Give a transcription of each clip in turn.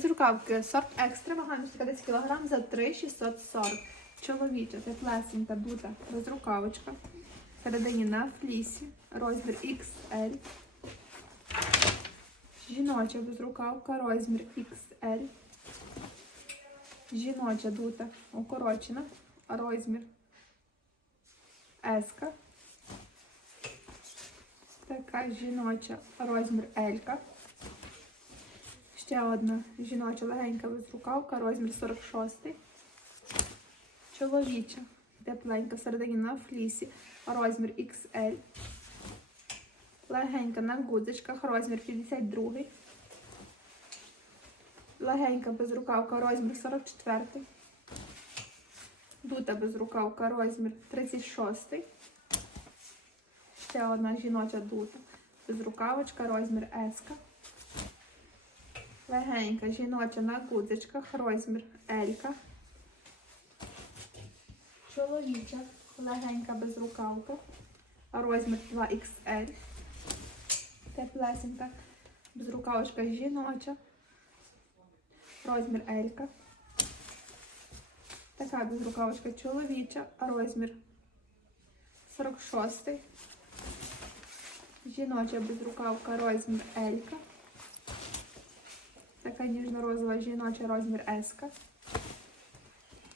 Безрукавки сорт екстра, вага 50 кг за 3,640. Чоловіча, теплесенька, дута, безрукавочка. Всередині на флісі. Розмір XL. Жіноча безрукавка, розмір XL. Жіноча дута, укорочена, розмір S. Така жіноча, розмір L. Ще одна жіноча легенька безрукавка, розмір 46. Чоловіча, тепленька всередині на флісі, розмір XL. Легенька на гудзичках, розмір 52. Легенька безрукавка, розмір 44. Дута безрукавка, розмір 36. Ще одна жіноча дута. Безрукавочка, розмір S. Легенька жіноча на гудзичках, розмір L. Чоловіча, легенька безрукавка, розмір 2XL. Теплесенька, безрукавочка жіноча, розмір L. Така безрукавочка чоловіча, розмір 46. Жіноча безрукавка, розмір L. Така ніжно-розова жіноча розмір S.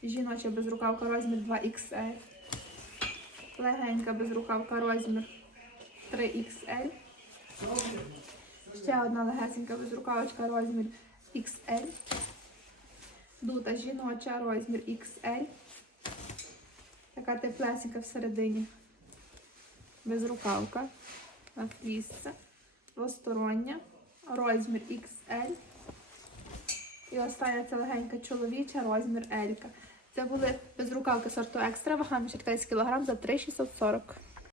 Жіноча безрукавка розмір 2XL. Легенька безрукавка розмір 3XL. Ще одна легесенька безрукавочка розмір XL. Дута жіноча розмір XL. Така теплесенька всередині. Безрукавка. На флісце. Двостороння. Розмір XL. І остання це легенька чоловіча, розмір Елька. Це були безрукавки сорту екстра, вага 60 кг за 3,640.